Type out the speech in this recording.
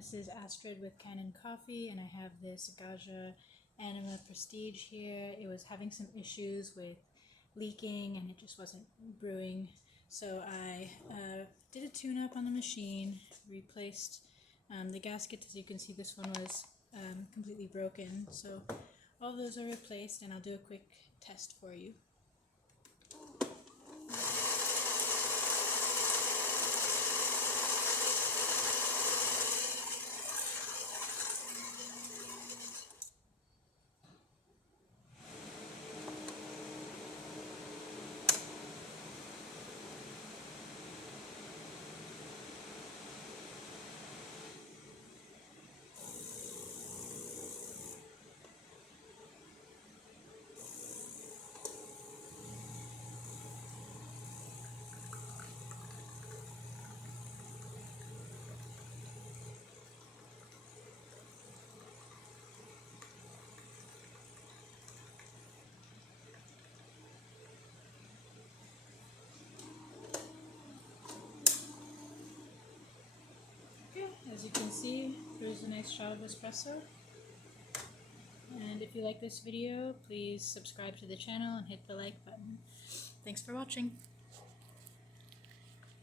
This is Astrid with Kanen Coffee, and I have this Gaggia Anima Prestige here. It was having some issues with leaking and it just wasn't brewing. So I did a tune-up on the machine, replaced the gasket. As you can see, this one was completely broken. So all of those are replaced, and I'll do a quick test for you. As you can see, there's a nice shot of espresso. And if you like this video, please subscribe to the channel and hit the like button. Thanks for watching.